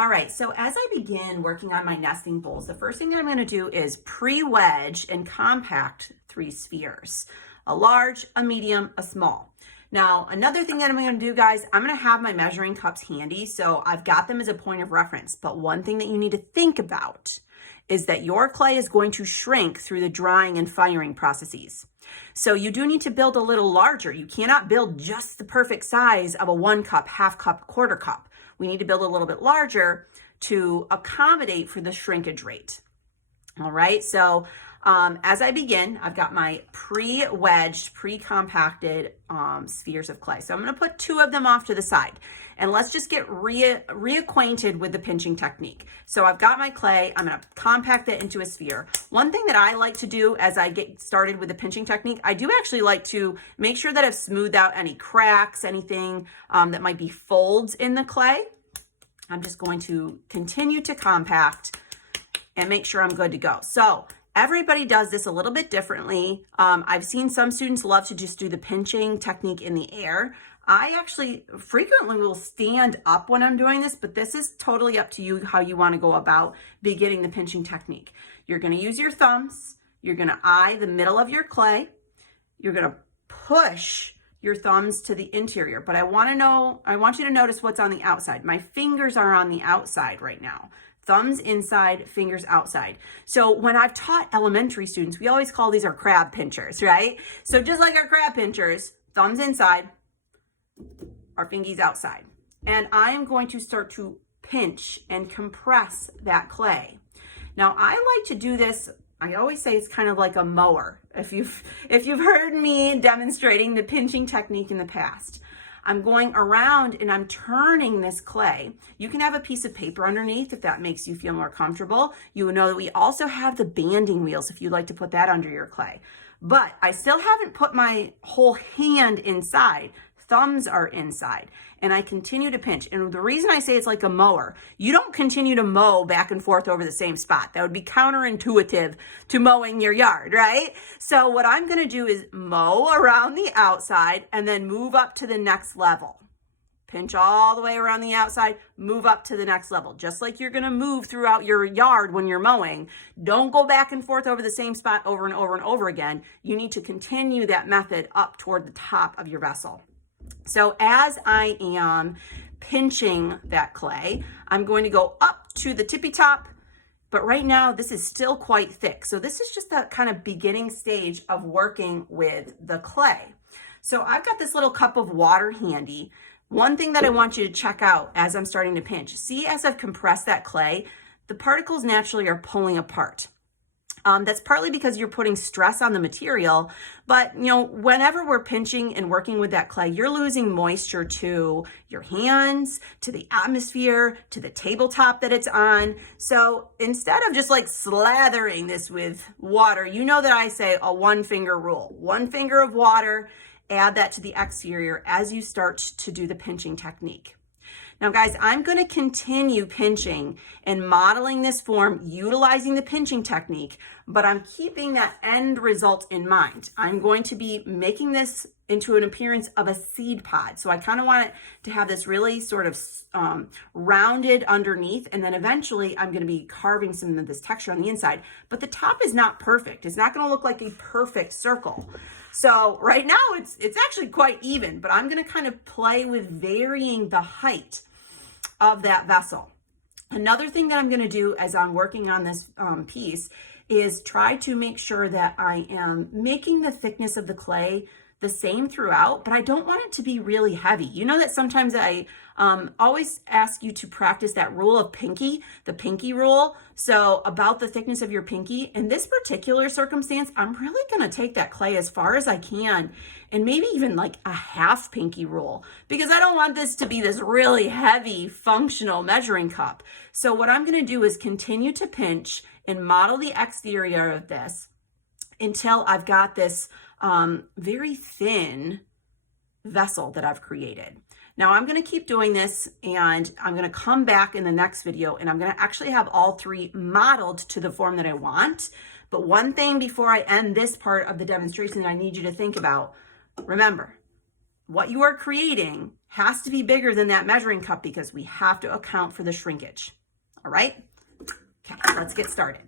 All right, so as I begin working on my nesting bowls, the first thing that I'm going to do is pre-wedge and compact 3 spheres, a large, a medium, a small. Now, another thing that I'm going to do, guys, I'm going to have my measuring cups handy, so I've got them as a point of reference. But one thing that you need to think about is that your clay is going to shrink through the drying and firing processes. So you do need to build a little larger. You cannot build just the perfect size of a 1 cup, half cup, quarter cup. We need to build a little bit larger to accommodate for the shrinkage rate. All right, so as I begin, I've got my pre-wedged, pre-compacted spheres of clay. So I'm going to put 2 of them off to the side. And let's just get reacquainted with the pinching technique. So I've got my clay. I'm going to compact it into a sphere. One thing that I like to do as I get started with the pinching technique, I do actually like to make sure that I've smoothed out any cracks, anything that might be folds in the clay. I'm just going to continue to compact and make sure I'm good to go. So everybody does this a little bit differently. I've seen some students love to just do the pinching technique in the air. I actually frequently will stand up when I'm doing this, but this is totally up to you how you want to go about beginning the pinching technique. You're going to use your thumbs. You're going to eye the middle of your clay. You're going to push your thumbs to the interior, but I want you to notice what's on the outside. My fingers are on the outside right now. Thumbs inside, fingers outside. So when I've taught elementary students, we always call these our crab pinchers, right? So just like our crab pinchers, thumbs inside, our fingies outside. And I am going to start to pinch and compress that clay. Now I like to do this, I always say it's kind of like a mower. If you've heard me demonstrating the pinching technique in the past, I'm going around and I'm turning this clay. You can have a piece of paper underneath if that makes you feel more comfortable. You will know that we also have the banding wheels if you'd like to put that under your clay. But I still haven't put my whole hand inside. Thumbs are inside, and I continue to pinch. And the reason I say it's like a mower, you don't continue to mow back and forth over the same spot. That would be counterintuitive to mowing your yard, right? So what I'm going to do is mow around the outside and then move up to the next level. Pinch all the way around the outside, move up to the next level. Just like you're going to move throughout your yard when you're mowing. Don't go back and forth over the same spot over and over and over again. You need to continue that method up toward the top of your vessel. So as I am pinching that clay, I'm going to go up to the tippy top, but right now this is still quite thick. So this is just that kind of beginning stage of working with the clay. So I've got this little cup of water handy. One thing that I want you to check out as I'm starting to pinch, see as I've compressed that clay, the particles naturally are pulling apart. That's partly because you're putting stress on the material, but whenever we're pinching and working with that clay, you're losing moisture to your hands, to the atmosphere, to the tabletop that it's on. So instead of just like slathering this with water, you know that I say a 1-finger rule. 1 finger of water, add that to the exterior as you start to do the pinching technique. Now guys, I'm going to continue pinching and modeling this form utilizing the pinching technique, but I'm keeping that end result in mind. I'm going to be making this into an appearance of a seed pod. So I kind of want it to have this really sort of rounded underneath, and then eventually I'm going to be carving some of this texture on the inside, but the top is not perfect. It's not going to look like a perfect circle. So right now it's actually quite even, but I'm going to kind of play with varying the height of that vessel. Another thing that I'm going to do as I'm working on this piece is try to make sure that I am making the thickness of the clay the same throughout, but I don't want it to be really heavy. You know that sometimes I always ask you to practice that rule of pinky, the pinky rule. So about the thickness of your pinky. In this particular circumstance, I'm really going to take that clay as far as I can and maybe even like a half pinky rule, because I don't want this to be this really heavy functional measuring cup. So what I'm going to do is continue to pinch and model the exterior of this until I've got this very thin vessel that I've created. Now I'm going to keep doing this, and I'm going to come back in the next video, and I'm going to actually have all 3 modeled to the form that I want. But one thing before I end this part of the demonstration that I need you to think about, remember, what you are creating has to be bigger than that measuring cup because we have to account for the shrinkage. All right? Okay, let's get started.